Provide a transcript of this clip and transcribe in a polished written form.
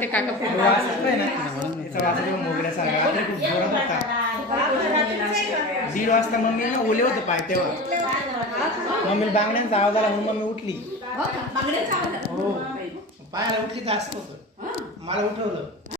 ते काका दीड वाजता मम्मी ना ओले होते पाय तेव्हा मम्मीला बांगड्यांचा आवाज आला म्हणून मम्मी उठली हो पायाला उठली तर असं होतं मला उठवलं